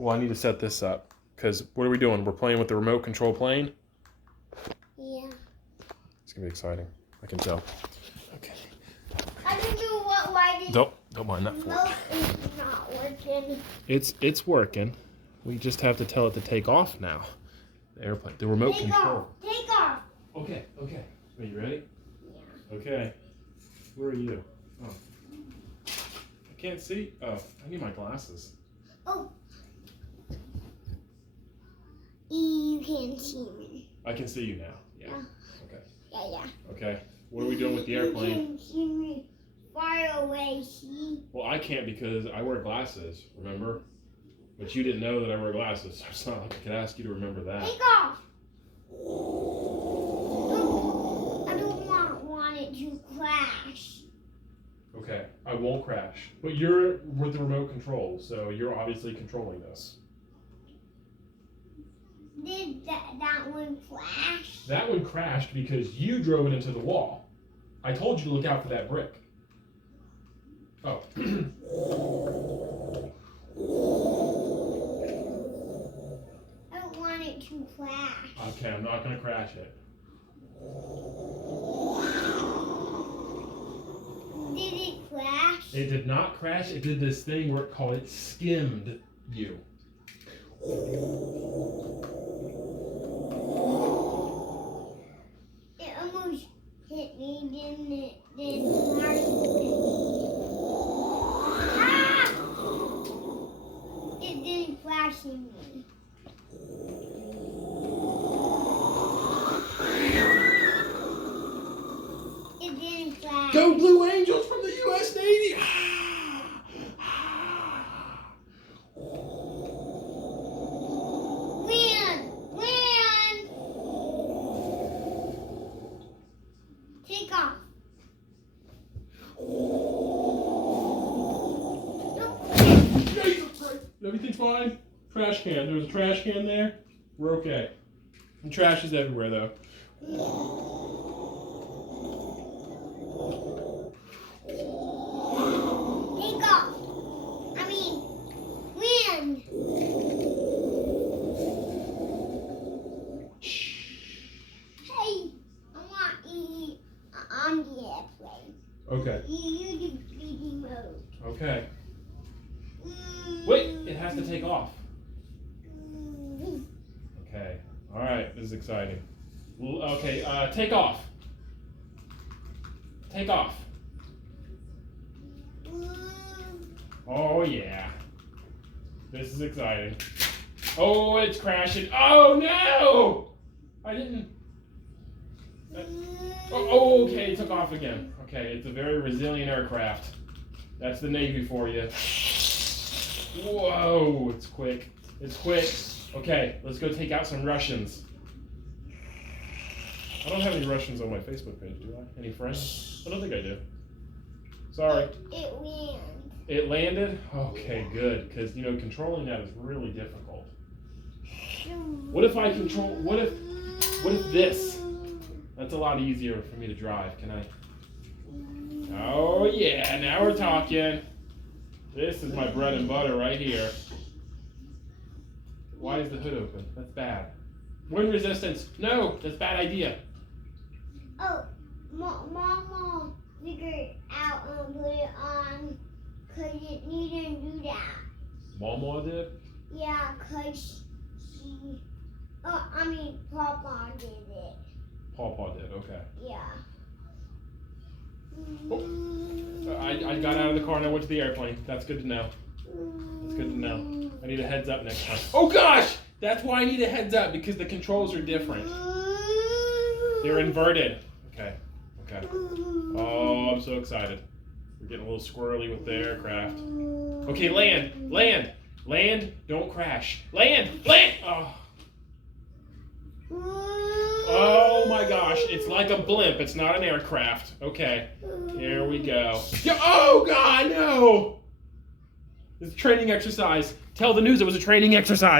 Well, I need to set this up because what are we doing? We're playing with the remote control plane. Yeah. It's gonna be exciting. I can tell. Okay. I don't know why the Don't mind that remote fork. is not working. It's working. We just have to tell it to take off now. The airplane, the remote control. Take off. Okay. Are you ready? Yeah. Okay. Where are you? Oh. I can't see. Oh, I need my glasses. Oh. You can see me. I can see you now. Yeah. Okay. Yeah. Okay. What are we doing with the airplane? You can see me far away, see? Well, I can't because I wear glasses, remember? But you didn't know that I wear glasses, so it's not like I could ask you to remember that. Take off. I don't want it to crash. Okay, I won't crash. But you're with the remote control, so you're obviously controlling this. Did that one crash? That one crashed because you drove it into the wall. I told you to look out for that brick. Oh. I don't want it to crash. Okay, I'm not going to crash it. Did it crash? It did not crash. It did this thing where it skimmed you. It almost hit me, didn't it? Then crashed. Ah! It didn't crash in me. It didn't crash. Go Blue Angels from the U.S. Navy! Land! Take off. Everything's fine? Trash can. There was a trash can there. We're okay. And trash is everywhere, though. Take off. I mean, land. Hey, I want to eat on the airplane. Okay. You do the remote. Okay. Wait, it has to take off. Okay. All right. This is exciting. Okay. Take off. Take off. Oh yeah. This is exciting. Oh, it's crashing. Oh no! I didn't. Oh, okay. It took off again. Okay, it's a very resilient aircraft. That's the Navy for you. Whoa, it's quick. It's quick. Okay, let's go take out some Russians. I don't have any Russians on my Facebook page, do I? Any friends? I don't think I do. Sorry. It landed. It landed? Okay, good. Because, controlling that is really difficult. What if I control... What if this? That's a lot easier for me to drive. Can I... Oh, yeah. Now we're talking. This is my bread and butter right here. Why is the hood open? That's bad. Wind resistance. No, that's a bad idea. Oh, Mama figured it out and put it on because it needed to do that. Mama did? Yeah, because Papa did it. Pawpaw did, okay. Yeah. Oh. I got out of the car and I went to the airplane. That's good to know. That's good to know. I need a heads up next time. Oh gosh! That's why I need a heads up, because the controls are different. They're inverted. Okay. Oh, I'm so excited. We're getting a little squirrely with the aircraft. Okay, land. Don't crash. Land. Oh my gosh, it's like a blimp. It's not an aircraft. Okay, here we go. Oh God, no! It's a training exercise. Tell the news it was a training exercise.